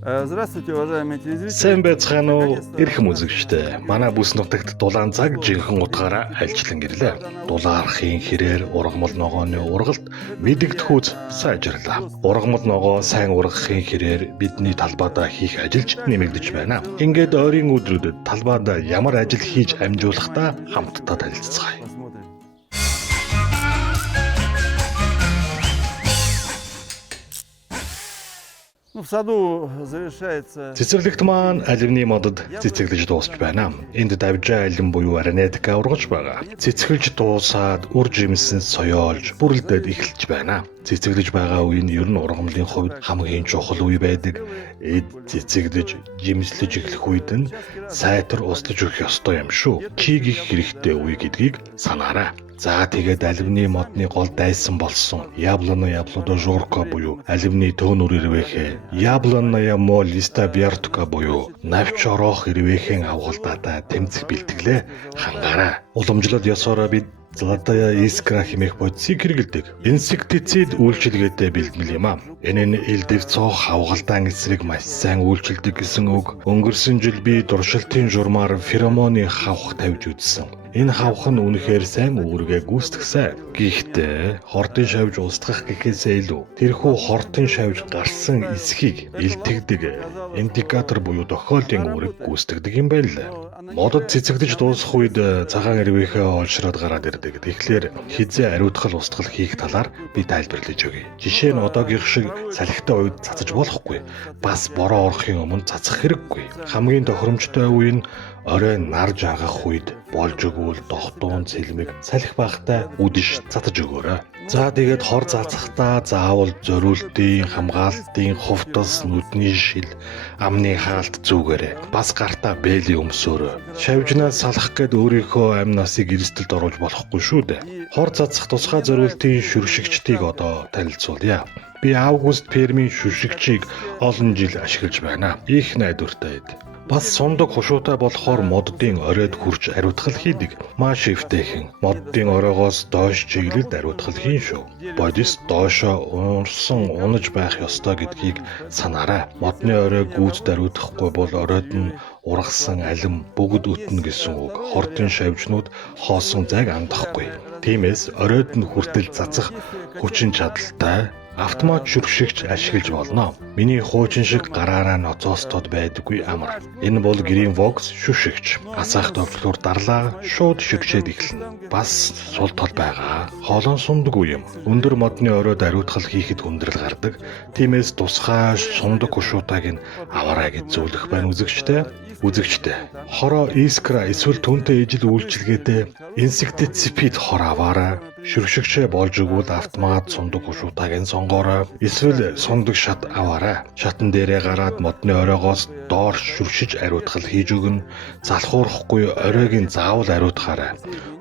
Здравствуйте, уважаемые телезрители. Сайн байцгаана уу? Ирхэм үзэгчдээ. Манай бүс нутагт дулаан цаг жинхэнэ утгаараа альчлан ирлээ. Дулаархын хэрээр ургамал ногооны ургалт мэдэгдэх үз сайжрлаа. Ургамал ногоо сайн ургахын хэрээр бидний талбайдаа хийх ажилч нэмэгдэж байна. Ингээд ойрын өдрүүдэд талбайдаа ямар ажил хийж амжуулахдаа хамтдаа танилццгаая. В саду завершается. Цэцэрлэгт маань аливны модод цэцэглэж дуусч байна. Энд давжаа алим буюу аранетика ургаж байгаа. Цэцгэлж дуусаад үр жимсэн соёолж бүрэлдээд эхэлж байна. Цэцэглэж байгаа үе нь ер нь ургамлын хувьд хамгийн чухал үе байдаг. Эд цэцэглэж, жимслэж эхлэх үед нь сайтар услаж өгөх ёстой юм шүү. Чиг их хэрэгтэй үе гэдгийг санаарай. За тэгээд аливны модны гол дайсан болсон. Яблоная журка буюу аливны төөнөр ирвэхэ. Яблоная мо листа бяртка буюу навч ороох ирвэхэн авгалдаатаа тэмцэх бэлтгэлээ хангаарай. Уламжлалт ёсороо бид Золотая искра хэмээх бодисыг хэрэгэлдэг. Инсектицид үйлчилгээтэй бэлтгэл юм аа. Энэ нь элдэв цоох авгалдаан эсрэг маш сайн үйлчилдэг гэсэн үг. Өнгөрсөн жил би дуршилтын журмаар феромоны хавх тавьж үзсэн. Энэ хавх нь үнэхээр сайн үүргээ гүйцэтгэсэн. Гэхдээ хортын шавж устгах гэхээсээ илүү тэрхүү хортын шавж гарсан эсхийг илтгэдэг индикатор буюу тохиолдын үүрэг гүйцэтгэдэг юм байна л. Модод цэцэглэж дуусах үед цагаан ирвэхээ олшроод гараад ирдэг. Тэгэхээр хизээ ариутгал устгал хийх талаар би тайлбарлаж өгье. Жишээ нь одоогийн шиг салхитай үед цацаж болохгүй. Бас бороо орохын өмнө цацах хэрэггүй. Хамгийн тохиромжтой үе нь орой нар жаргах үед болж өгвөл дохтуун цэлмэг салхи багтай үдэш цацаж өгөөрэй. За тэгээд хор заацахдаа заавал зориултын, хамгаалтын, хувцас, нүдний шил, амны хаалт зүгээрэй. Бас гартаа бэли өмсөөрэй. Шавжнаас салах гээд өөрийнхөө амь насыг эрсдэлд оруулж болохгүй шүү дээ. Хор заацах тусгай зориултын шүршигчдийг одоо танилцуулъя. Би Август Пермийн шүршигчийг олон жил ашиглаж байна. Их найдвартай. Бас сундаг хушуутай болохоор моддын оройд хурж ариутгал хийдэг. Маш эвтэйхэн. Моддын оройгоос доош чиглэлд ариутгал хийн шүү. Бодис доошоо унсан унаж байх ёстой гэдгийг санаарай. Модны орой гүйцэд ариутгахгүй бол оройд нь ургасан алим бүгд өтнө гэсэн үг. Хортын шавжнууд хоосон зайг амдахгүй. Тиймээс оройд нь хүртэл цацах хүчин чадалтай автомат шүршигч ашиглаж болно. Миний хуучин шиг гараараа ноцоостод байдаггүй амар. Энэ бол Green Vox шүршигч. Асаах товчлуур дарлаа шууд шүршээд эхэлнэ. Бас сул тал байгаа. Хоолон сундаггүй юм. Өндөр модны оройд ариутгал хийхэд хүндрэл гардаг. Тиймээс тусгай сундаг хушуутайг нь аваарай гэж зөвлөх байна үзэгчтэй. Хороо искра эсвэл түнтэй ижил үйлчилгээтэй инсектицид хор аваарай. Шүршигчээ болж өгвөл автомат сундаг хушуутайг нь сонгоорой. Эсвэл сундаг шат аваарай. Шатан дээрээ гараад модны оройгоос доор шүршиж ариутгал хийж өгнө. Залхуурахгүй оройг нь заавал ариутгаарай.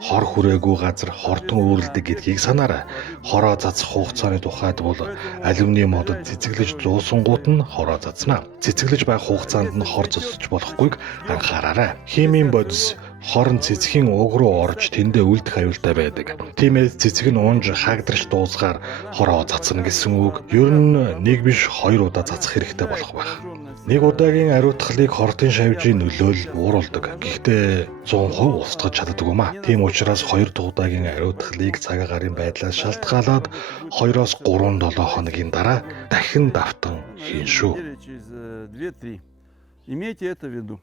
Хор хүрээгүй газар хортон үүрэлдэг гэдгийг санаарай. Хороо цацах хугацааны тухайд бол аливны модод цэцэглэж зуусангууд нь хороо цацна. Цэцэглэж байх хугацаанд нь хор цоцож болохгүйг анхаараарай. Химийн бодис хорон цэцгийн уг руу орж тэндээ үлдэх аюултай байдаг. Тиймээс цэцэг нь унж хаагдарч дуусгаар хороо цацна гэсэн үг. Ер нь нэг биш 2 удаа цацах хэрэгтэй болох байх. Нэг удаагийн ариутгалыг хортын шавжийн нөлөөл ууруулдаг. Гэхдээ 100% устгаж чаддаг юм а. Тийм учраас 2 дахь удаагийн ариутгалыг цаг агарын байдлаас шалтгаалаад 2-оос 3-7 хоногийн дараа дахин давтан хийн шүү. Через 2-3. Имейте это в виду.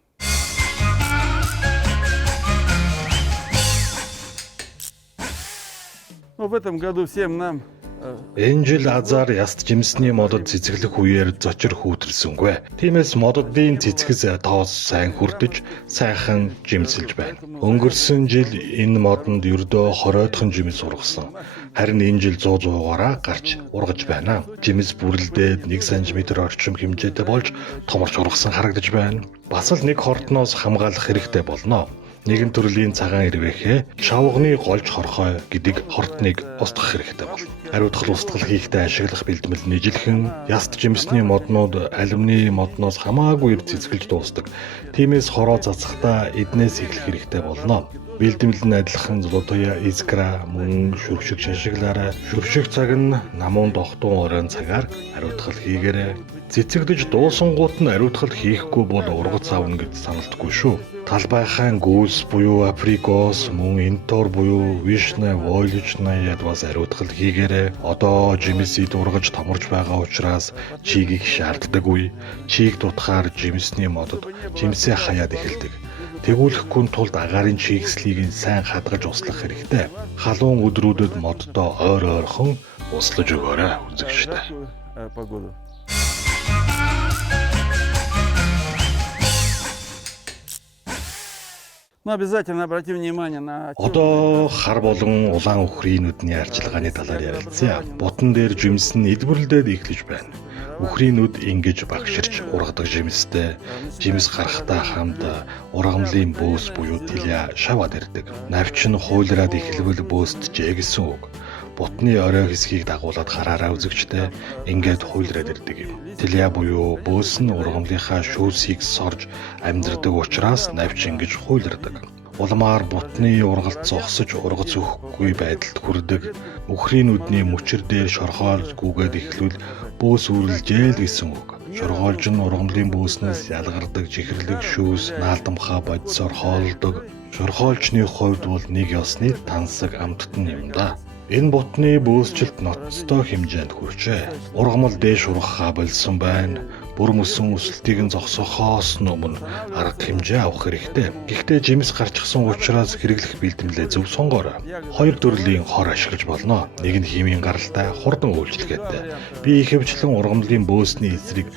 В этом году всем нам Энэ жил азар яст жимсний модод цэцэглэх үеэр зочир хүүтэлсэнгүй. Тиймээс мододын цэцгэс тоос сайн хүрдэж, сайхан жимсэлж байна. Өнгөрсөн жил энэ модонд ердөө 20-одхон жимс ургасан. Харин энэ жил 100-100-аараа гарч ургаж байна. Жимс бүрлдээд 1 см орчим хэмжээтэй болж томорч ургасан харагдаж байна. Бас л нэг хортноос хамгаалах хэрэгтэй болно. Нэгэн төрлийн цагаан ирвэхээ шавганы голж хорхой гэдэг хортныг устгах хэрэгтэй болно. Ариутгал устгал хийхдээ ашиглах бэлтгэл нь ижилхэн яст жимсний моднууд алюминий модноос хамаагүй цэцгэлж дуустдаг. Тиймээс хороо цацахдаа эднээс эхлэх хэрэгтэй болно. Бэлтэмэл нь адилхан золотоя искра мөн шүрхшиг шашиглаарай. Шүрхшиг цаг нь намуун дохтун оройн цагаар хариуцлага хийгээрэй. Цэцэгдэж дуусангууд нь хариуцлага хийхгүй бол ургац аавна гэж саналтгүй шүү. Талбайхайн гүйлс буюу априкос мөн интор буюу вишне войлжнаяд бас хариуцлага хийгээрэй. Одоо жимсэд ургаж томорж байгаа учраас чийг их шаарддаггүй. Чийг дутахаар жимсний модод жимсээ хаяад эхэлдэг. Тэгүүлэхгүй тулд агаарын чигслийг сайн хадгаж услах хэрэгтэй. Халуун өдрүүдэд моддоо ойр ойрхон услаж өгөөрэй үзэгчтэй. Погоду. Но обязательно обратим внимание на... Одоо хар болон улаан үхрийн нүдний арчилгааны талаар ярилцъя. Бутан дээр жимс нь эдбэрлдээд эхлэж байна. Үхрийн нүд ингэж багширч ургадаг жимстэй. Жимс гарахтаа хамт ургамлын бөөс буюу тэлья шаваад ирдэг. Навч нь хуйлраад эхлэвэл бөөсдөжээ гэсэн үг. Бутны орой хэсгийг дагуулад хараараа үзэгчтэй ингээд хуйлраад ирдэг юм. Тэлья буюу бөөс нь ургамлынхаа шүүсийг сорж амьдрдаг учраас навч ингэж хуйлрдаг. Уламаар бутны ургалт зогсож ургац өгөхгүй байдалд хүрдэг. Үхрийн нүдний мөчөр дээр шорхоолж гүгээд эхлүүл бөөс үрэлжээл гэсэн үг. Шоргоолж нь ургамлын бөөснөөс ялгардаг чихэрлэг шүүс наалдамхаа бодисоор хоолдог. Шорхоолчны хувьд бол нэг ёсны тансаг амттан юм да. Энэ бутны бөөсчлөлт ноцтой хэмжээнд хүрчээ. Ургамал дээш ургахаа болсон байна. Бүр мөсөн өсөлтийг нь зогсохоос өмнө арга хэмжээ авах хэрэгтэй. Гэхдээ жимс гарчихсан учраас хэрэглэх бэлтгэлээ зөв сонгоорой. Хоёр төрлийн хор ашиглаж болно. Нэг нь химийн гаралтай, хурдан үйлчлэгээтэй. Би ихэвчлэн ургамлын бөөсний эсрэг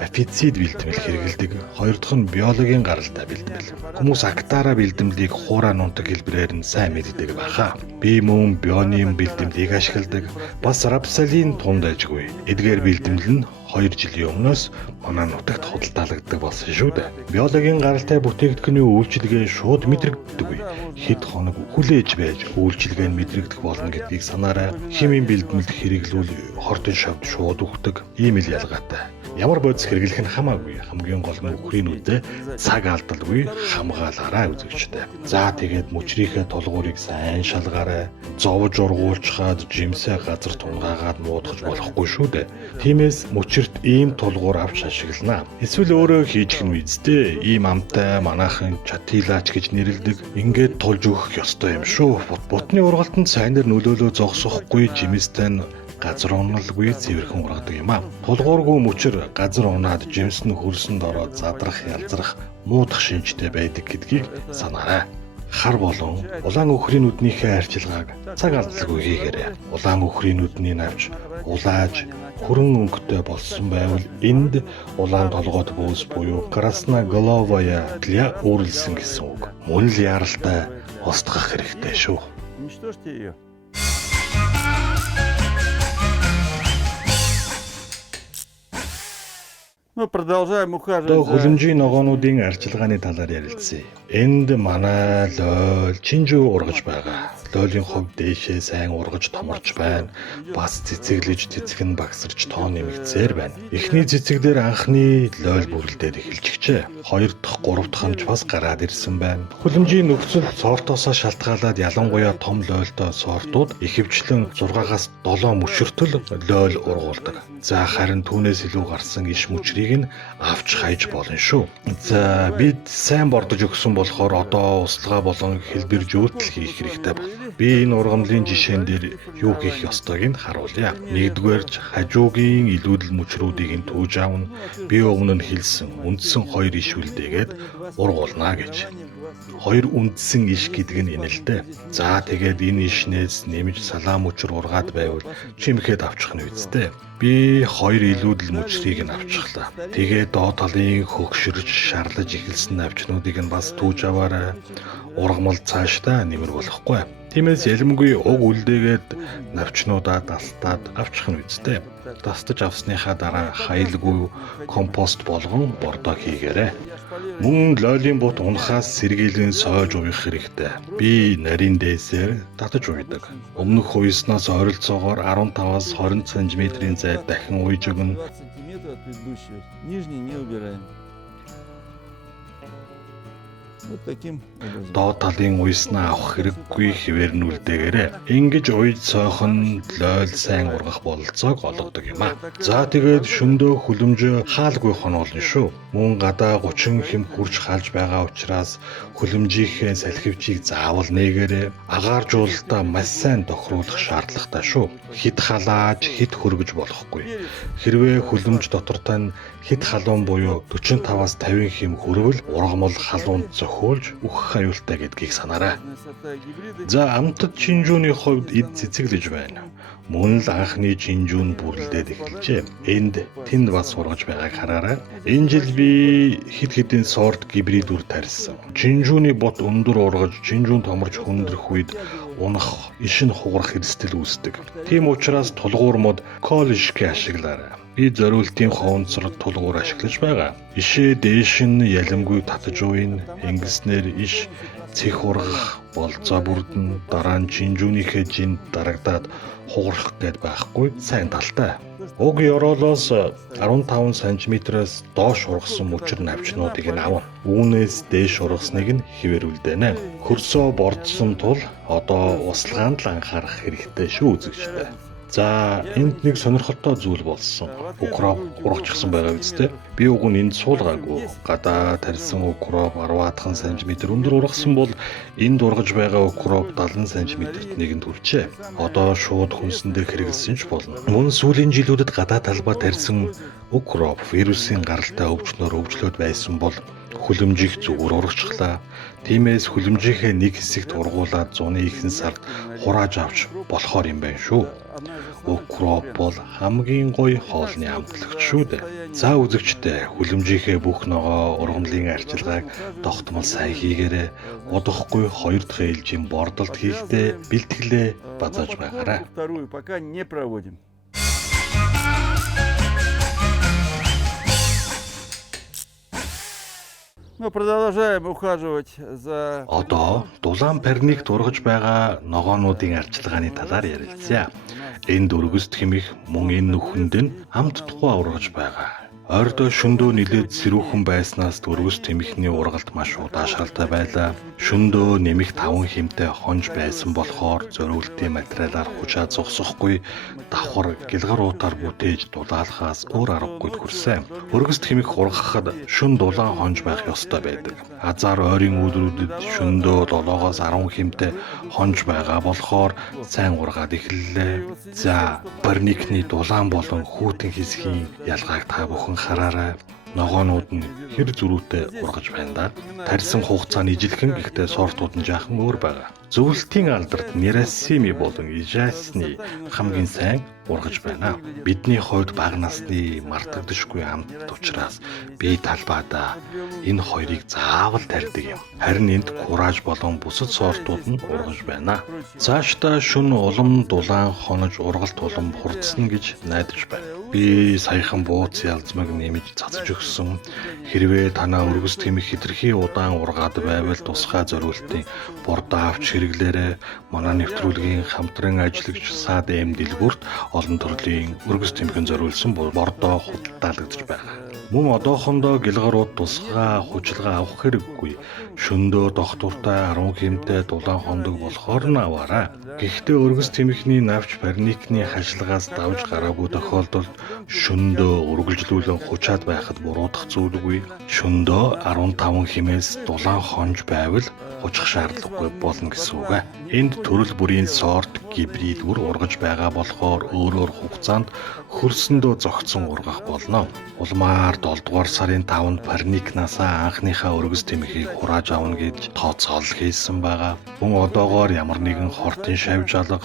апицид бэлтгэл хэрэгэлдэг. Хоёр дахь нь биологийн гаралтай бэлтгэл. Хүмүүс актара бэлтгэлийг хуурай нунтаг хэлбэрээр нь сайн мэддэг байхаа. Би мөн бионим бэлтгэлийг ашигладаг. Бас рапсалин тунд ажгүй. Эдгээр бэлтгэл нь 2 жилийн өмнөөс манай нутагт худалдаалагддаг болсон шүү дээ. Биологийн гаралтай бүтээгдэхүүний үйлчилгээ шууд мэдрэгддэггүй. Хэд хоног хүлээж байж үйлчилгээ нь мэдрэгдэх болно гэдгийг санаарай. Химийн бэлтгэлд хэрэглүүл хортон шавд шууд өгдөг. Ийм л ялгаатай. Ямар бодис хэрэглэх нь хамаагүй. Хамгийн гол нь үхрийн үедээ цаг алдалгүй хамгаалаарай үзэгчтэй. За тэгээд мөчрийнхээ тулгуурыг сайн шалгаарай. Зовж ургуулчхаад жимсээ газар тунгаагаад муудахж болохгүй шүү дээ. Тиймээс мөчрт ийм тулгуур авч ашиглана. Эсвэл өөрөө хийчих нь үсттэй. Ийм амтай манайхан чатилаач гэж нэрлэдэг. Ингээд тулж өгөх ёстой юм шүү. Бутны ургалтанд сайнэр нөлөөлөө зогсохгүй жимстэй нь газар уналгүй цэвэрхэн ургадаг юм аа. Тулгуургүй мөчөр газар унаад жимс нь хөрсөнд ороод задрах, ялзрах, муудах шинжтэй байдаг гэдгийг санаарай. Хар болон улаан үхрийн нүднийхээ арчилгааг цаг алдалгүй хийгээрэй. Улаан үхрийн нүдний навч улааж хүрэн өнгөтэй болсон байвал энд улаан толгойд бөөс буюу красноголовая тэлья үүрлсэн гэсэн үг. Мөн л яралтай устгах хэрэгтэй шүү. Уничтожьте ее. Мы продолжаем ухаживать Одоо хөлөмжийн ногоонуудын арчилгааны талаар ярилцъя. Энд манай лойл чинжүү ургаж байгаа. Лойлын хувьд дээшээ сайн ургаж томорч байна. Бас цэцэглэж цэцэг нь багсарч тоо нэмэгцээр байна. Эхний цэцэглэр анхны лойл бүрлдээд эхэлчихжээ. Хоёр дахь, гурав дахь нь бас гараад ирсэн байна. Хөлөмжийн нөхцөл сортоосоо шалтгаалаад ялангуяа том лойлтой сортууд ихэвчлэн 6-аас 7 мөчөртөл лойл ургуулдаг. За харин түүнээс илүү гарсан иш мөчрийг нь авч хайж болно шүү. За бид сайн бордож өгсөн болохоор одоо услага болон хэлбэржүүлэлт хийх хэрэгтэй байна. Би энэ ургамлын жишээн дээр юу хийх ёстойг нь харуулъя. Нэгдүгээрч хажуугийн илүүдэл мөчрүүдийг нь түүж аавна. Би өмнө нь хэлсэн үндсэн 2 иш үлдээгээд ургуулна гэж. 2 үндсэн иш гэдэг нь энэ л дээ. За тэгээд энэ ишнээс нэмж салаам мөчр ургаад байвал чимхэд авчих нь үсттэй. Би 2 илүүдэл мөчрийг нь авчихлаа. Тэгээд доод талын хөгшөрж шарлаж эхэлсэн навчнуудыг нь бас түүж аваарай. Ургамал цаашдаа нэмэр болохгүй. Тиймээс ялимгүй уг үлдээгээд навчнуудаа дастаад авчих нь үсттэй. Дастаж авсныхаа дараа хайлгүй компост болгон бордоо хийгээрэй. Мөн лойлын бут унахаас сэргийлэн сойж уух хэрэгтэй. Би нарийн дээсээр татаж уудаг. Өмнөх уйснаас ойролцоогоор 15-аас 20 см-ийн зайд дахин ууж өгнө. 20 см от предыдущего. Нижний не убираем. Вот таким образом. Доод талын уйснаа авах хэрэггүй хിവэрнүүлдээгээрээ ингэж уйд цойхон лойл сайн ургах бололцоог олгодог юм а. За тэгээд шөндөө хүлэмжөө хаалгүй хоноолно шүү. Мөн гадаа 30 хэм хурж хаалж байгаа учраас хүлэмжийнхээ салхивчийг заавал нээгээрээ агааржуулалтаа маш сайн тохируулах шаардлагатай шүү. Хит халааж, хит хөргөж болохгүй. Хэрвээ хүлэмж дотор тань хит халуун буюу 45-аас 50 хэм хүрвэл ургамал халуунд зохиулж үхэх аюултай гэдгийг санаарай. За амтд чинжүүний хувьд эд цэцэглэж байна. Мөн л анхны чинжүүн бүрлдээд эхэлжээ. Энд тэнд бас ургаж байгааг хараарай. Энэ жил би хит хитийн сорт гибрид үр тарьсан. Чинжүүний бот өндөр ургаж, чинжүүн томорч хүндрэх үед унах, ишин хугарах эрсдэл үүсдэг. Тийм учраас тулгуур мод коллежки ашиглаарай. Би зориултын хоонцрол тулгуур ашиглаж байгаа. Ишээ дээш нь ялимгүй татаж уйн, ингэснээр иш цэх ургах, болцоо бүрдэн, дараа нь чинжүүнийхээ жинд дарагдаад хугарах гэд байхгүй сайн талтай. Уг ёроолоос 15 см-аас доош ургасан мөчр навчнуудыг нь авна. Үүнээс дээш ургасныг нь хിവэрүүлдэнэ. Хөрсөө бордсон тул одоо услгаанд л анхаарах хэрэгтэй шүү үзэгчтэй. За энд нэг сонирхолтой зүйл болсон. Укроп ургачихсан байгаа үстэй. Би уг нь энд суулгаагүй. Гадаа тарьсан укроп 10-аад см өндөр ургасан бол энд ургаж байгаа укроп 70 см-т нэгэнд хүрчээ. Одоо шууд хүнсэндээ хэрэгэлсэн ч болно. Мөн сүүлийн жилүүдэд гадаа талбай тарьсан укроп вирусын гаралтай өвчнөөр өвчлөөд байсан бол хүлэмжийг зүгээр урагчлаа. Тиймээс хүлэмжийнхээ нэг хэсэгт ургуулад зуны ихэнх сард хурааж авч болохоор юм байна шүү. Укроп бол хамгийн гоё хоолны амтлагч шүү дээ. За үзэгчдээ хүлэмжийнхээ бүх ногоо ургамлын арчилгааг тогтмол сайн хийгээрэй. Удахгүй 2 дахь ээлжийн бордолд хийхдээ бэлтгэлээ базааж байгаарай. Вторую пока не проводим. Мы продолжаем ухаживать за... Одоо дулаан парникт ургаж байгаа ногоонуудын арчилгааны талаар ярилцъя. Энд өргөс тэмих мөн энэ нүхэнд нь амт тухай ургаж байгаа. Ойрдоо шөндөө нилээд сэрүүхэн байснаас өргөс тэмихний ургалт маш удаашралтай байлаа. Шөндөө нэмэх 5 хэмтэй хонж байсан болохоор зориултын материалаар хүчаа зогсохгүй давхар гэлгаруутаар бүтээж дулаалахаас өөр аргагүй хүрсэн. Өргөс тэмих ургахад шөн дулаан хонж байх ёстой байдаг. Азар ойрын өдрүүдэд шөндөө 7-оос 10 хэмтэй хонж байгаа болохоор сайн ургаад эхэллээ. За, парникний дулаан болон хүүтэн хэсгийн ялгааг та бүхэн хараарай. Ногоонууд нь хэр зөрүүтэй ургаж байна да. Тарьсан хугацааны ижилхэн гэхдээ сортууд нь жаахан өөр байгаа. Зөвлөлтийн алдарт нерасими болон ижасны хамгийн сайн ургаж байна. Бидний хувьд бага насны мартагдашгүй амт учраас би талбайдаа энэ хоёрыг заавал тарьдаг юм. Харин энд кураж болон бусад сортууд нь ургаж байна. Цаашдаа шөнө улам дулаан хонож ургалт улам хурдсна гэж найдаж байна. Би саяхан бууц ялзмаг нэмж цацж өгсөн. Хэрвээ танаа өргөс тэмих хэтэрхий удаан ургаад байвал тусгай зориултын бордоо авч хэрэглээрэй. Манай нэвтрүүлгийн хамтран ажиллагч саад эм дэлгүүрт олон төрлийн өргөс тэмхэн зориулсан бордоо худалдаалагдаж байна. Мөн одоохондоо гэлгарууд тусгай хүчилгээ авах хэрэггүй. Шөндөө дохтуртай 10 хэмтэй дулаан хондог болохоор нь аваарай. Гэхдээ өргөс тэмхний навч парникны хашилгаас давж гараагүй тохиолдолд шөндөө үргэлжлүүлэн хучаад байхад буруудах зүйлгүй. Шөндөө 15 хэмээс дулаан хонж байвал хучих шаардлагагүй болно гэсэн үг. Энд төрөл бүрийн сорт гибрид үр ургаж байгаа болохоор өөр хугацаанд хөрсөндөө зогцсон ургах болно. Улмаар 7 дугаар сарын 5-нд парникнасаа анхныхаа өргөс тэмхийг хурааж авна гэж тооцоол хийсэн байгаа. Мөн одоогоор ямар нэгэн хортын шавж алга,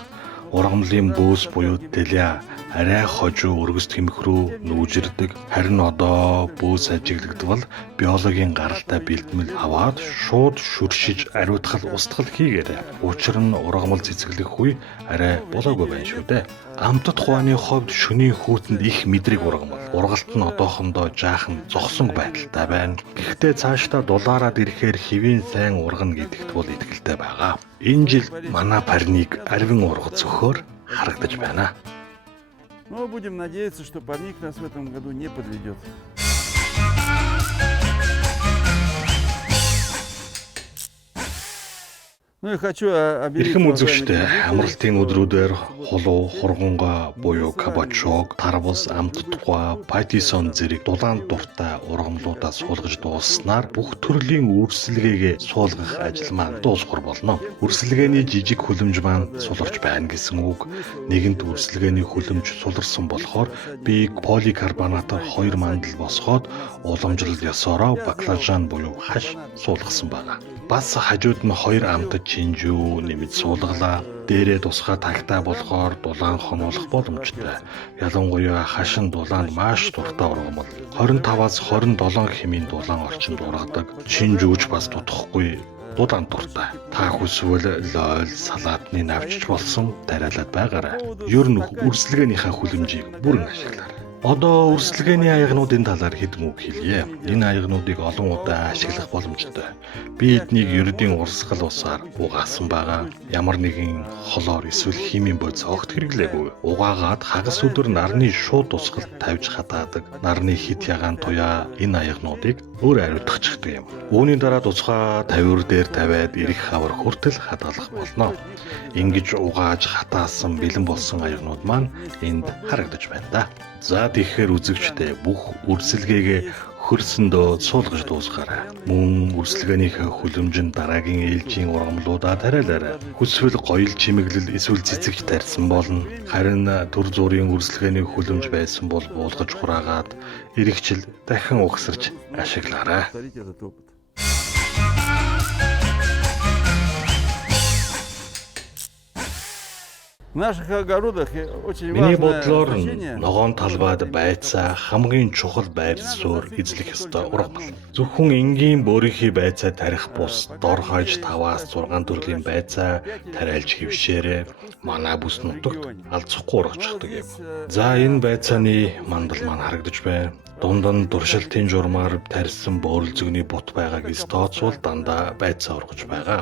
ургамлын бөөс буюу телеа арай хожуу өргөс тэмх рүү нүүжирдэг. Харин одоо бөөс ажиглагдвал биологийн гаралтай бэлтгэл аваад шууд шүршиж ариутгал устгал хийгээрэй. Учир нь ургамал цэцэглэх үе арай болоогүй байна шүү дээ. Амтд хуаны хувьд шөнийн хүүтэнд их мэдрэг ургамал. Ургалт нь одоохондоо жаахан зогсон байдалтай байна. Гэхдээ цаашдаа дулаараад ирэхээр хэвийн сайн ургана гэдэгт бол итгэлтэй байгаа. Энэ жил манай парник арвин ургац өгөхөөр харагдаж байна. Но будем надеяться, что парник нас в этом году не подведет. Ну и хочу объявить Эрхэм уважаемые үзэгчдээ телезрители, амралтын что өдрүүдээр хулуу, хурганга буюу кабачок, тарвас, амт тухай, патисон зэрэг дулаан дуртай ургамлуудаа суулгаж дууссанаар бүх төрлийн үрсэлгээгээ суулгах ажил маань дуусгар болно. Үрсэлгээний жижиг хүлэмж маань суларч байна гэсэн үг. Нэгэнт үрсэлгээний хүлэмж суларсан болохоор би поликарбонатор 2 мандал босгоод уламжлал ёсороо баклажан буюу хаш суулгасан байна. Бас хажууд нь 2 амтд чинжүү нэмж суулгалаа. Дээрээ тусгай тагтаа болохоор дулаан хонуулах боломжтой. Ялангуяа хашин дулаанд маш дуртай ургамал. 25-аас 27 хэмийн дулаан орчинд ургадаг. Чинжүүч бас дутхгүй дулаан дуртай. Та хүсвэл лойл, салаатны навчж болсон тариалаад байгаарай. Ер нь үрсэлгээнийхээ хүлэмжийг бүрэн ашиглаарай. Одоо үрсэлгээний аягнуудын талаар хэдэн үг хэлье. Энэ аягнуудыг олон удаа ашиглах боломжтой. Би эднийг ердийн урсгал усаар угаасан байгаа. Ямар нэгэн холоор эсвэл химийн бодис огт хэрэглээгүй. Угаагаад хагас өдөр нарны шууд усгалд тавьж хатаадаг. Нарны хит ягаан туяа энэ аягнуудыг өөр ариутгачихдаг юм. Үүний дараа туцхай тавиур дээр тавиад эрэх хавар хүртэл хадгалах болно. Ингэж угааж хатаасан бэлэн болсон аягнууд маань энд харагдаж байна да. За тэгэхээр үзэгчдээ бүх үрсэлгээгээ хөрсөндөө суулгаж дуусгаарай. Мөн үрсэлгээнийхээ хүлэмжинд дараагийн ээлжийн ургамлуудаа тариалаарай. Хүсвэл гоёл чимэглэл эсвэл цэцэгч тарьсан болно. Харин төр зүрийн үрсэлгээний хүлэмж байсан бол буулгаж хураагаад эрэгчл дахин угсарч ашиглаарай. повторить этот опыт. В наших огородах очень Миний важное бодлоор значение ногоон талбайд байцаа хамгийн чухал байр суурь эзлэх ёстой ургамал. Зөвхөн энгийн бөөрийнхий байцаа тарих бус дор хойж 5-аас 6 төрлийн байцаа тариалж хөвшөөрэй. Манай бүс нутагт алцахгүй ургачихдаг юм. За энэ байцааны мандал маань харагдаж байна. Дунд нь туршилтын журмаар тарьсан бөөрөлзөгний бут байгааг тооцвол дандаа байцаа ургаж байгаа.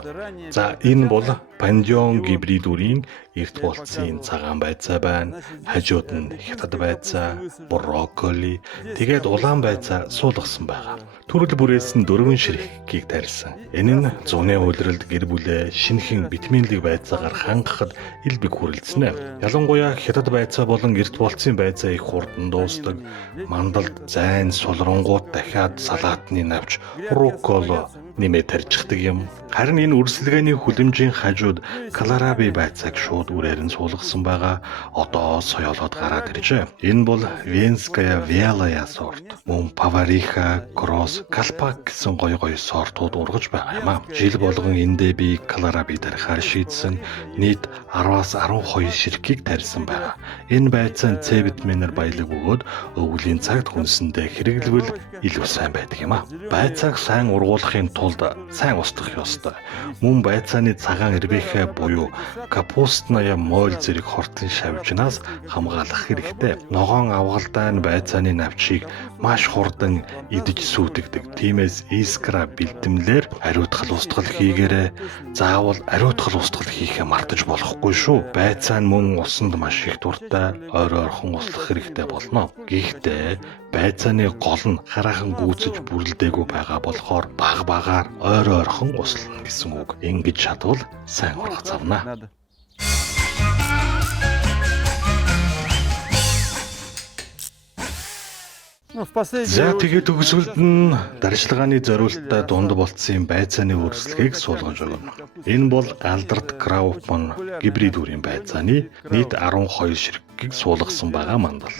За энэ бол пандион гибрид үрийн эрт болцсон цагаан байцаа байна. Хажууд нь хятад байцаа, брокколи, тэгээд улаан байцаа суулгасан байгаа. Төрөл бүрээс нь 4 ширхгийг тарьсан. Энэ нь зуны үйлрэлд гэр бүлээ шинэхэн витаминлэг байцаагаар хангахад илбэг хүрэлцэнэ. Ялангуяа хятад байцаа болон эрт болцсон байцаа их хурдан дуусдаг. Мандалд зайн сулрангууд дахиад салаатны навч рукколо нэмээд тарьчихдаг юм. Харин энэ үрсэлгээний хүлэмжийн хажууд колораби байцааг шууд үрээр нь суулгасан байгаа. Одоо соёолоод гараад иржээ. Энэ бол Венская Виалая сорт. Мөн Павариха, Кросс, Калпак гэсэн гоё сортууд ургаж байгаа юм а. Жил болгон эндээ би колораби тарихаар шийдсэн. Нийт 10-аас 12 ширхгийг тарьсан байгаа. Энэ байцаа С витаминаар баялаг бөгөөд өвлийн цагт хүнсэндээ хэрэглэвэл илүү сайн байдаг юм а. Байцааг сайн ургуулахын тулд сайн устгах ёстой. Мөн байцааны цагаан эрбэхэ буюу капустная моль зэрэг хортын шавжнаас хамгаалах хэрэгтэй. Ногоон авгалдаа нь байцааны навчийг маш хурдан идэж сүйтгэдэг. Тиймээс искра бэлтэмлэр ариутгал устгал хийгээрэй. Заавал ариутгал устгал хийхээ мартаж болохгүй шүү. Байцаа нь мөн усанд маш их дуртай, ойр ойрхон услах хэрэгтэй болно. Гэхдээ байцааны гол нь хараахан гүйцэж бүрлдээгүй байгаа болохоор баг-багаар ойр ойрхон услана гэсэн үг. Ингэж чадвал сайн ургах завна. Надо. Ну, в последнее За тэгээд төгсгөлд нь дарчилгааны зориулалтад дунд болцсон байцааны үрсэлгээг суулгаж өгнө. Энэ бол Алдарт Краупман гибрид үрийн байцааны нийт 12 ширхгийг суулгасан байгаа мандал.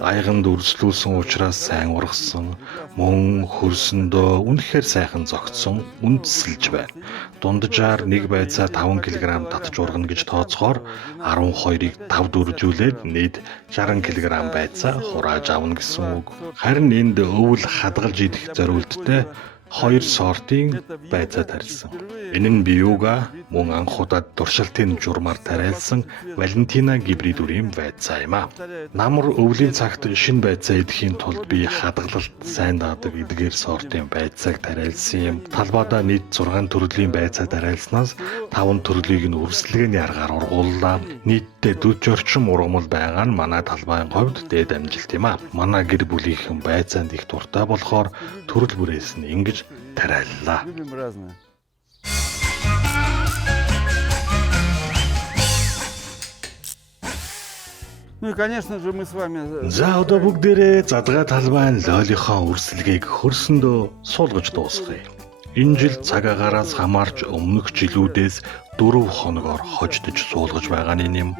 Аяганд үрслүүлсэн учраас сайн ургасан, мөн хөрсөндөө үнэхээр сайхан зогтсон, үндэслэж байна. Дунджаар нэг байцаа 5 кг татж ургана гэж тооцохоор 12-ыг 5 дөржүүлээд нийт 60 кг байцаа хурааж авна гэсэн үг. Харин энд өвөл хадгалж идэх зориулттай 2 сортын байцаа тарьсан. Энэ нь биюга мөн анхудад туршилтын журмаар тариалсан Валентина гибрид үрийн байцаа юм а. Намар өвлийн цагт шинэ байцаа идэхийн тулд би хадгалалт сайн даадаг эдгээр сортын байцааг тариалсан юм. Талбайдаа нийт 6 төрлийн байцаа тариалснаас 5 төрлийг нь үрсэлгээний аргаар ургууллаа. Нийтдээ 40 орчим ургамал байгаа нь манай талбайн говьд дээд амжилт юм а. Манай гэр бүлийнхэн байцаанд их дуртай болохоор төрөл бүрээс нь ингэж тариаллаа. любим разное. Ну и, конечно же, мы с вами... За одоо бүгдээрээ задгаа талбайн лойлийнхоо үрсэлгийг хөрсөндөө суулгаж дуусгая. Энэ жил цаг агаараас хамаарч өмнөх жилүүдээс 4 хоногоор хождож суулгаж байгаа нэм.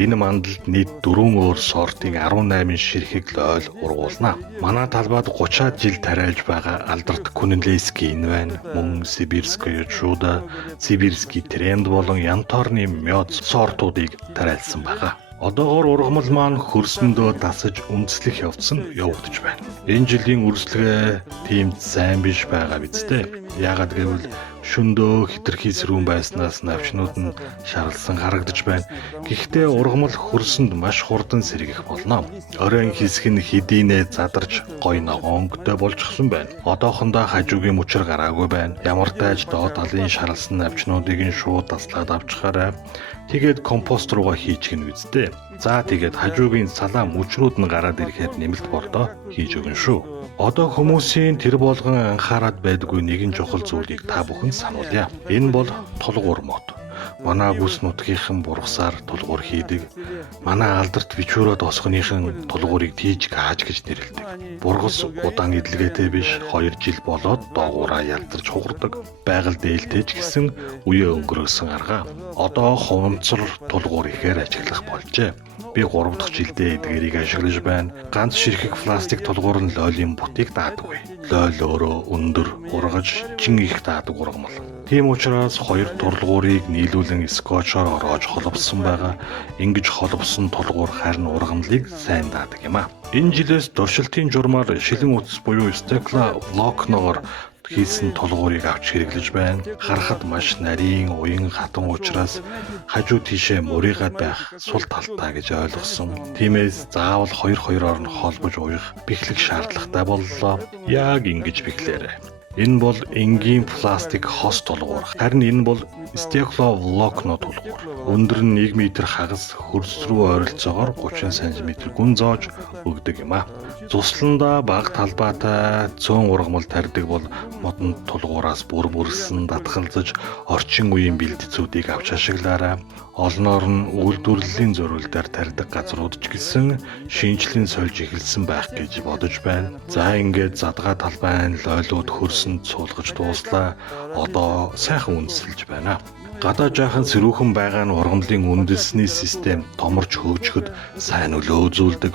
Энэ мандалд нийт 4 өөр сортын 18 ширхэг лойл ургуулна. Манай талбайд 30-аад жил тариалж байгаа алдарт Кунинлейский энэ байна. Мөн Сибирская чуда, Сибирский тренд болон янторны мёд сортуудыг тариалсан байгаа. Одоогоор ургамал маань хөрсөндөө дасаж үндэслэх явц нь явагдаж байна. Энэ жилийн үргэлжлэгээ тийм сайн биш байгаа бидтэй. Яагаад гэвэл шөндөө хитрхи сэрүүн байснаас навчнууд нь шаралсан харагдаж байна. Гэхдээ ургамал хөрсөнд маш хурдан сэргэх болно. Оройн хэсэг нь хэдийнэ задарч гой ногоонтой болчихсон байна. Одоохондоо хажуугийн мөчр гараагүй байна. Ямар тааж доод талын шаралсан навчнуудыг нь шууд таслаад авчихаарай. Тэгээд компост руугаа хийчих нь үсттэй. За тэгээд хажуугийн салаа мөчрүүд нь гараад ирэхэд нэмэлт бордоо хийж өгнө шүү. Одоо хүмүүсийн тэр болгон анхаарал байдгүй нэгэн чухал зүйлийг та бүхэн сануулъя. Энэ бол тулгуур мод. Манай бүс нутгийнхан бургасаар тулгуур хийдэг. Манай алдарт бичвэрөд осгоныхан тулгуурыг тийж гааж гэж нэрлэдэг. Бургас удаан эдлгээтэй биш 2 жил болоод доогуураа ялдарч хугардаг. Байгаль дээлтэй ч гэсэн үе өнгөрөөсөн арга. Одоо хуванцар тулгуур ихээр ажиглах болжээ. Би 3 дахь жилдээ эдгээрийг ашиглаж байна. Ганц ширхэг пластик тулгуур нь лойлын бутыг даадаггүй. Лойл өөрөө өндөр, ургаж, чин их даадаг ургамал. Тийм учраас 2 тулгуурыг нийлүүлэн скотчоор ороож холбосон байгаа. Ингэж холбосон тулгуур харин ургамлыг сайн даадаг юм а. Энэ жилээс дуршилтын журмаар шилэн утас буюу стекла локноор хийсэн тулгуурыг авч хэрэглэж байна. Харахад маш нарийн, уян хатан учраас хажуу тийшээ мөрийгаад байх сул талтай гэж ойлгосон. Тиймээс заавал 2-2-оор нь холбож уух бэхлэх шаардлагатай боллоо. Яг ингэж бэхлээрэ. Энэ бол энгийн пластик хос тулгуур. Харин энэ бол стекловолокно тулгуур. Өндөр нь 1 м хагас, хөрс рүү ойролцоогоор 30 см гүн зоож өгдөг юм а. Цусландаа бага талбайтай цөөн ургамал тарьдаг бол модон тулгуураас бүрсэн датгалзаж орчин үеийн бэлтгэцүүдийг авч ашиглаарай. Олноор нь үйлдвэрлэлийн зорилтоор тарьдаг газрууд ч гэсэн шинжлэн сольж эхэлсэн байх гэж бодож байна. За ингээд задгаа талбайн лойлууд хөрсөнд суулгаж дууслаа. Одоо сайхан үндэслэж байна. Гадаа жаахан сэрүүхэн байгаа нь ургамлын үндэсний систем томорч хөгжөхөд сайн нөлөө үзүүлдэг.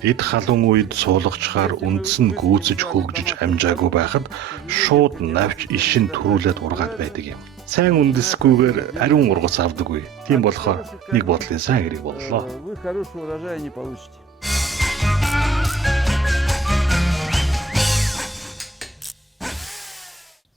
Эд халуун үед суулгачаар үндэс нь гүйцэж хөгжиж амжаагүй байхад шууд навч ишин төрүүлээд ургаад байдаг юм. Сайн үндэсгүйгээр ариун ургац авдаггүй. Тийм болохоор нэг бодлын сайн хэрэг боллоо. Вы хорошего урожая не получите.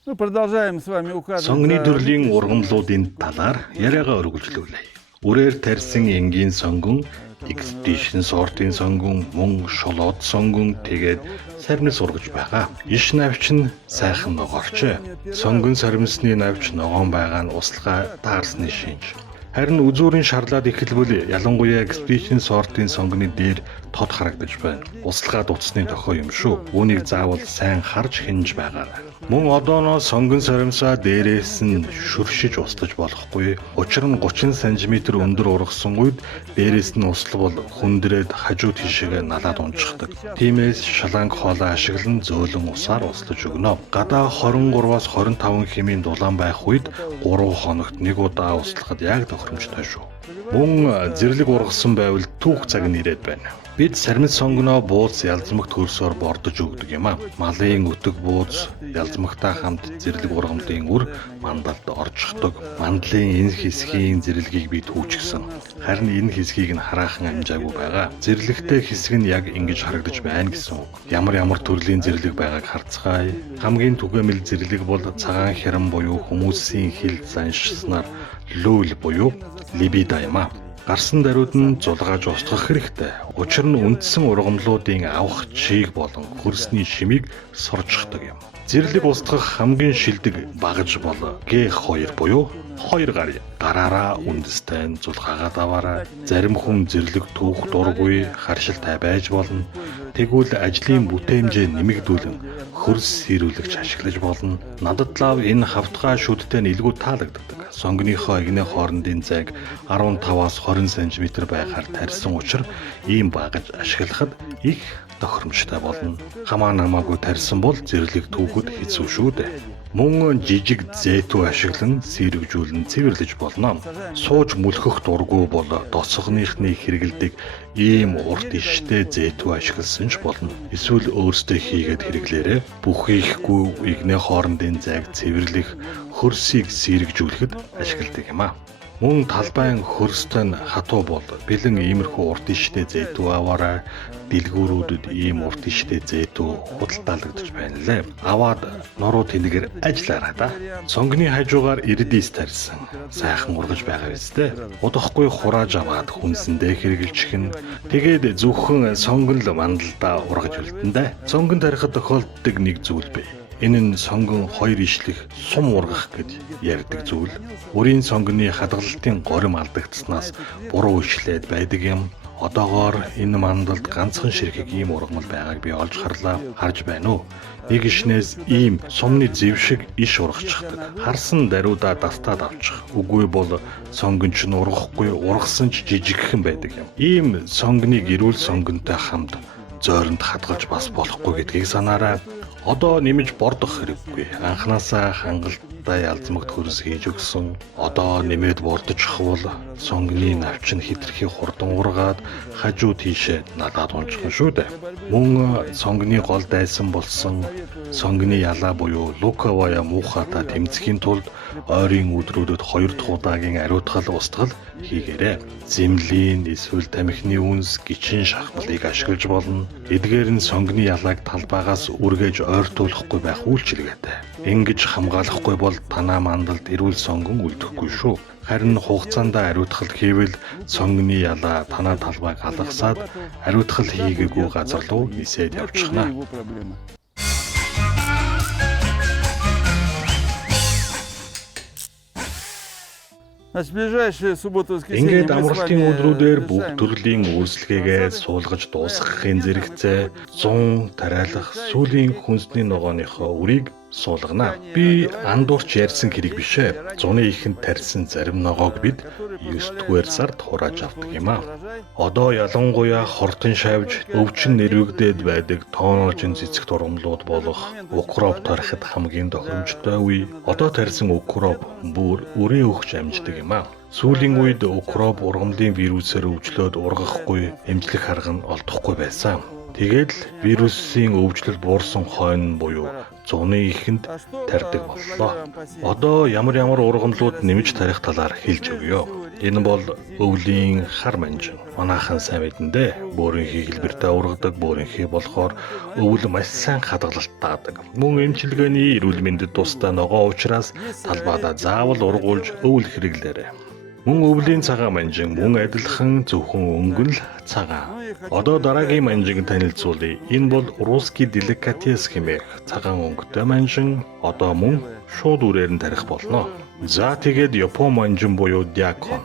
Мы продолжаем с вами указывать. Сонгоны төрлийн ургамлуудын талаар яриагаа өргөжлүүлье. Үрээр тарьсан энгийн сонгон, Expedition сортын сонгон, мөн шолоод сонгон тэгээд сармис ургаж байгаа. Иш навч нь сайхан ногоорч. Сонгон сармисны навч ногоон байгаа нь услага таарсны шинж. Харин үзүүрийн шарлаад эхэлбэл ялангуяа Expedition сортын сонгоны дээр тод харагдаж байна. Услага дуцсны тохио юм шүү. Үүнийг заавал сайн харж хинж байгаарай. Мөн одооноо сонгон саримсаа дээрээс нь шүршиж услаж болохгүй. Учир нь 30 см өндөр ургасан үед дээрээс нь услал бол хүндрээд хажуу тийшээгээ налаад унчихдаг. Тиймээс шаланг хоолой ашиглан зөөлөн усаар услаж өгнө. Гадаа 23-аас 25 хэмийн дулаан байх үед 3 хоногт 1 удаа услахад яг тохиромжтой шүү. Мөн зэрлэг ургасан байвал түүх цаг нь ирээд байна. Бид сармис сонгоноо бууз ялзмагт хөрсөөр бордож өгдөг юм а. Малын өтөг бууз ялзмагтай хамт зэрлэг ургамлын үр мандалд оржихдог. Мандлын энэ хэсгийн зэрлэгийг би түүчгсэн. Харин энэ хэсгийг нь хараахан амжаагүй байгаа. Зэрлэгтэй хэсэг нь яг ингэж харагдаж байна гэсэн үг. Ямар төрлийн зэрлэг байгааг харцгаая. Хамгийн түгээмэл зэрлэг бол цагаан хяран буюу хүмүүсийн хил заншснаар лүүл буюу либидо юм а. Гарсан даруйд нь зулгааж устгах хэрэгтэй. Учир нь үндсэн ургамлуудын авах чийг болон хөрсний шимийг соржихдаг юм. Зэрлэг устгах хамгийн шилдэг багаж бол G2 буюу 2 гар. Гараараа үндэстэй зулгаагаад аваарай. Зарим хүн зэрлэг түүх дургүй харшилтай байж болно. Тэгвэл ажлын бүтээмжээ нэмэгдүүлэн хөрс сэрүүлэгч ашиглаж болно. Надад лав энэ хавтгай шүдтэй нь илгүй таалагддаг. Сонгоныхоо игнээ хоорондын зайг 15-аас 20 см байхаар тарьсан учраас ийм багаж ашиглахад их тохиромжтой болно. Хамаа намаагүй тарьсан бол зэрлэг түүхэд хэцүү шүү дээ. Мөн жижиг зэйтүү ашиглан сэрэгжүүлэн цэвэрлэж болно. Сууж мүлхөх дургүй бол доцгоныхны хэрэгэлдэг ийм урт иштэй зэйтүү ашигласан ч болно. Эсвэл өөрсдөө хийгээд хэрэглээрэй. Бүх ихгүй игнээ хоорондын зайг цэвэрлэх, хөрсийг сэрэгжүүлэхэд ашигладаг юм аа. Мөн талбайн хөрстэй нь хатуу бол бэлэн иймэрхүү урт иштэй зэйтүү аваарай. Дэлгүүрүүдэд ийм урт иштэй зэйтүү худалдаалагдаж байна лээ. Аваад нуруу тэнэгээр ажиллаарай да. Сонгоны хажуугаар ирдис тарьсан. Сайхан ургаж байгаа биз дээ. Удахгүй хурааж аваад хүнсэндээ хэрэгжилчих нь. Тэгээд зөвхөн сонгон л мандалдаа ургаж үлдэнэ. Сонгон тарихад тохиолддог нэг зүйл бай. Энэ нь сонгон хоёр ишлэх сум ургах гэж ярьдаг зүйл. Өрийн сонгоны хадгалалтын горим алдагдсанаас буруу ишлээд байдаг юм. Одоогоор энэ мандалд ганцхан ширхэг ийм ургамал байгааг би олж харлаа. Харж байна уу? Нэг ишнээс ийм сумны зэв шиг иш ургачихдаг. Харсан даруйдаа дастаад авчих. Үгүй бол сонгонч нь ургахгүй, ургасан ч жижигхэн байдаг юм. Ийм сонгоныг эрүүл сонгонтой хамт зойронд хадгалж бас болохгүй гэдгийг санаарай. Одоо нэмж бордох хэрэггүй. Анханасаа хангалттай ялзмагт хөрс хийж өгсөн. Одоо нэмээд бордож хавал сонгоны навч нь хитрхи хурдан ургаад хажуу тийшээ надад унжхан шүү дээ. Мөн сонгоны гол дайсан болсон сонгоны ялаа буюу луковая муухата тэмцэхийн тулд ойрын өдрүүдэд 2 дахь удаагийн ариутгал устгал хийгээрэй. Зэмлийн эсвэл тамхины үнс гичин шахмалыг ашиглаж болно. Эдгээр нь сонгоны ялааг талбайгаас үргэж ойртуулахгүй байх үйлчилгээтэй. Ингэж хамгаалахгүй бол танаа мандалд эрүүл сонгон үлдэхгүй шүү. Харин хугацаанд ариутгал хийвэл сонгоны ялаа танаа талбайг алгасаад ариутгал хийгээгүй газар руу нисээд явчихна. Ингээд амралтын өдрүүдээр бүх төрлийн үйлчлэгээгээ суулгаж дуусгахын зэрэгцээ 100 тариалах сүүлийн хүнсний ногооныхоо үрийг суулгана. Би андуурч ярьсан хэрэг бишээ. Зуны ихэнд тарьсан зарим ногоог бид 9-р сард хурааж авдаг юм аа. Одоо ялангуяа хортон шавж өвчин нэрвэгдээд байдаг тооноожин цэцэгт ургамлууд болох укроп тарихад хамгийн тохиромжтой үе. Одоо тарьсан укроп бүр үрээ өгч амждаг юм аа. Сүүлийн үед укроп ургамлын вирусээр өвчлөөд ургахгүй эмчлэх арга нь олдохгүй байсан. Тэгээд вирусын өвчлөл буурсан хойно буюу зуны ихэнд тарьдаг боллоо. Одоо ямар ургамлууд нэмж тарих талаар хэлж өгье. Энэ бол өвлийн хар манжин. Манайхан сайн мэдэндээ бөөрийнхий хэлбэртэй ургадаг. Бөөрийнхий болохоор өвөл маш сайн хадгалалт таадаг. Мөн эмчилгээний эрүүл мэндэд тустай ногоо учраас талбайдаа заавал ургуулж өвөл хэрэглээрэй. Мөн өвлийн цагаан манжин мөн адилхан зөвхөн өнгөн л цагаан. Одоо дараагийн манжиг танилцуулъя. Энэ бол русский деликатес хэмээх цагаан өнгөтэй манжин. Одоо мөн шууд үрээр нь тарих болно. За тэгээд Япон манжин буюу дякон.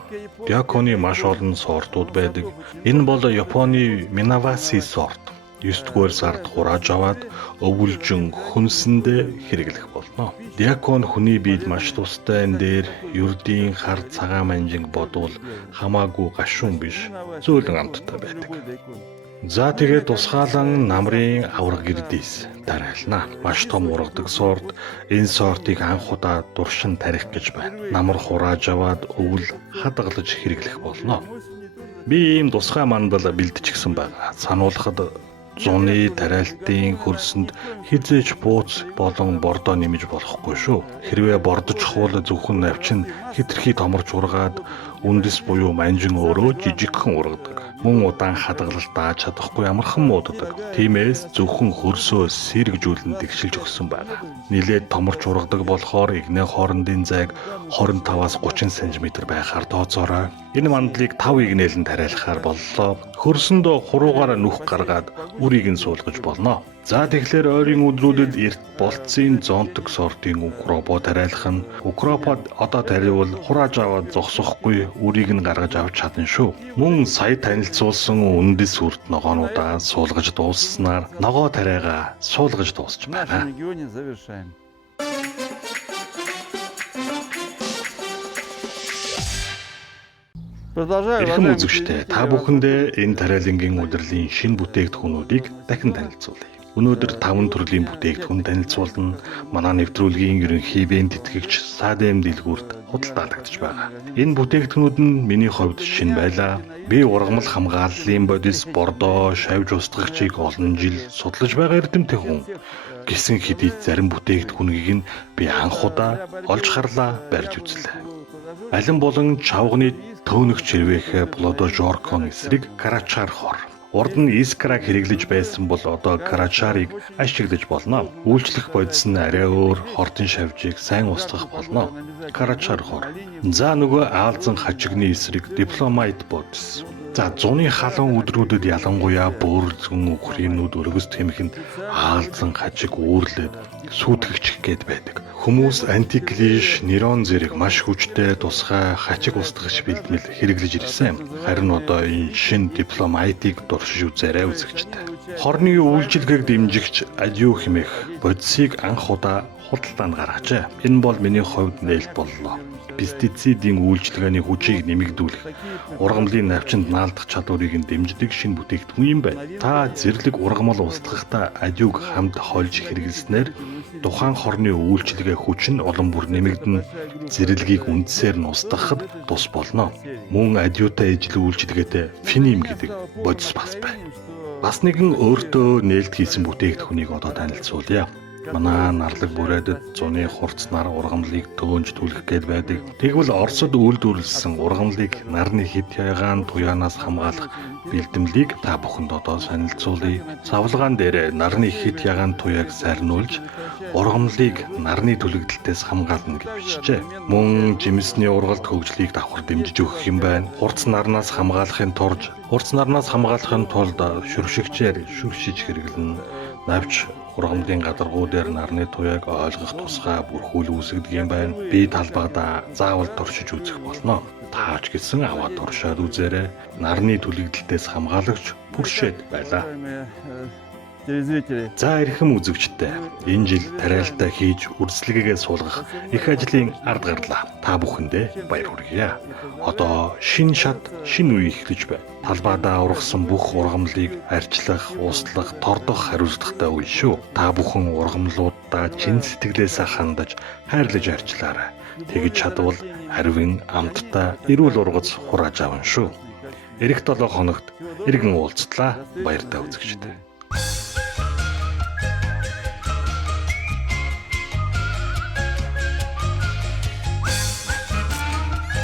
Дяконы маш олон сортууд байдаг. Энэ бол Японы Минаваси сорт. 9-р сард хурааж аваад өвөлжин хүнсэндээ хэрэглэх болно. Дякон хүний биед маш тустай энэ дээр ердийн хар цагаан манжинг бодвол хамаагүй гашуун биш зөөлөн амттай байдаг. За тэгээд тусгаалan намрын авраг ирдис дараална. Маш том ургадаг сорт. Энэ сортыг анх удаа дуршин тарих гэж байна. Намар хурааж аваад өвөл хадгалж хэрэглэх болно. Би ийм тусгай мандал бэлтчихсэн байгаа. Сануулхад зуны тариалтын хөрсөнд хизээч бууц болон бордоо нэмж болохгүй шүү. Хэрвээ бордож хавал зөвхөн навчин хитрхи томорч ургаад үндэс буюу манжин өөрөө жижигхэн ургадаг. Мөн удаан хадгалалт дааж чадахгүй амархан мууддаг. Тиймээс зөвхөн хөрсөө сэрэгжүүлэн тэгшилж өгсөн байна. Нилээд томорч ургадаг болохоор игнээ хоорондын зайг 25-аас 30 см байхаар тооцоорой. Энэ мандлыг 5 игнээлэн тариалахаар боллоо. хөрсөндөө хуруугаараа нүх гаргаад үрийг нь суулгаж болно. За тэгэхээр ойрын өдрүүдэд эрт болцсон зонтог сортын укропо тариалах нь укропод одоо тариувал хурааж аваад зогсохгүй үрийг нь гаргаж авч чадна шүү. Мөн сая танилцуулсан үндэс үрт ногоонуудаа суулгаж дуусснаар ногоо тариагаа суулгаж дуусч В байна. нашем регионе завершаем. Продолжаю, Эрхэм уважаемые үзэгчдээ телезрители, та бүхэндээ энэ тариалангийн удирлын шинэ бүтээгдэхүүнүүдийг дахин танилцуулъя. Өнөөдөр 5 төрлийн бүтээгдэхүүн танилцуулна. Манай нэвтрүүлгийн ерөнхий бээн тэтгэгч Садэм дэлгүүрт худалдаалагдж байгаа. Энэ бүтээгдэхүүнүүд нь миний хувьд шинэ байлаа. Би ургамал хамгааллын бодис, бордоо, шавж устгагчийг олон жил судалж байгаа эрдэмтэн хүн. Гэсэн хэдий зарим бүтээгдэхүүнийг нь би анх удаа олж харлаа, барьж үзлээ. Алин болон чавганы төөнөх червээх блодо жоркон эсрэг карачаар хор. Урд нь искраг хэрэглэж байсан бол одоо карачарыг ашиглаж болно. Үйлчлэх бодис нь арай өөр, хортон шавжийг сайн устгах болно. Карачар хор. За нөгөө аалзан хажигны эсрэг дипломайт бодис. За зуны халуун өдрүүдэд ялангуяа бүр зүүн үхрийнүүд өргөс тэмхэнд аалзан хажиг үүрлээд сүйтгэгч гээд байдаг. Хүмүүс антиклиш, нейрон зэрэг маш хүчтэй тусгай хачиг устгагч бэлтгэл хэрэглэж ирсэн. Харин одоо энэ шин дипломайтыг дуршиж үзээрэй үзэгчтэй. Хорны үйлчилгээг дэмжигч адиу хэмээх бодисыг анх удаа худалдаанд гаргажээ. Энэ бол миний хувьд нээлт боллоо. Пестицидийн үйлчилгээний хүчийг нэмэгдүүлэх, ургамлын навчинд наалдах чадварыг нь дэмждэг шинэ бүтээгдэхүүн юм байна. Та зэрлэг ургамал устгахдаа адиуг хамт хольж хэрэглэснээр тухайн хорны үйлчилгээ хүч нь улам бүр нэмэгдэн зэрлэгийг үндсээр нь устгахад тус болно. Мөн адиутай ижил үйлчилгээтэй феним гэдэг бодис бас байна. Бас нэгэн өөртөө нээлт хийсэн бүтээгдэхүүнийг одоо танилцуулъя. Манай нарлаг бүрээдэд зуны хурцнаар ургамлыг төөнж түлхэх гээд байдаг. Тэгвэл Оросд үйлдвэрлэсэн ургамлыг нарны хит ягаан туяанаас хамгаалах бэлтгэлийг та бүхэнд одоо танилцуулъя. Савлгаан дээр нарны хит ягаан туяаг сарниулж ургамлыг нарны түлэгдэлтээс хамгаална гэж бичжээ. Мөн жимсний ургалт хөгжлийг давхар дэмжиж өгөх юм байна. Хурц нарнаас хамгаалахын тулд шүршигчээр шүршиж хэрэглэнэ. Навч ургамлын гадаргуу дээр нарны туяаг ойлгох тусгай бүрхүүл үүсгдэг юм байна. Би талбайдаа заавал туршиж үзэх болно. Таач гэсэн аваад туршаад үзээрэй. Нарны түлэгдэлтээс хамгаалагч бүршээд байлаа. Телезрители. За эрхэм үзэгчтэй. Энэ жил тариалалтаа хийж үргэлжлэгээ суулгах их ажлын ард гарлаа. Та бүхэндээ баяр хүргье. Одоо шин шат, шин үе эхлэж байна. Талбайдаа ургасан бүх ургамлыг арчлах, ууслах, тордох хариуцлагатай үе шүү. Та бүхэн ургамлуудаа чин сэтгэлээсээ хандаж, хайрлаж арчлаарай. Тэгж чадвал харвин амттай эрүүл ургац хурааж авна шүү. Ирэх 7 хоногт иргэн уулзтлаа. Баяртай үзэгчтэй.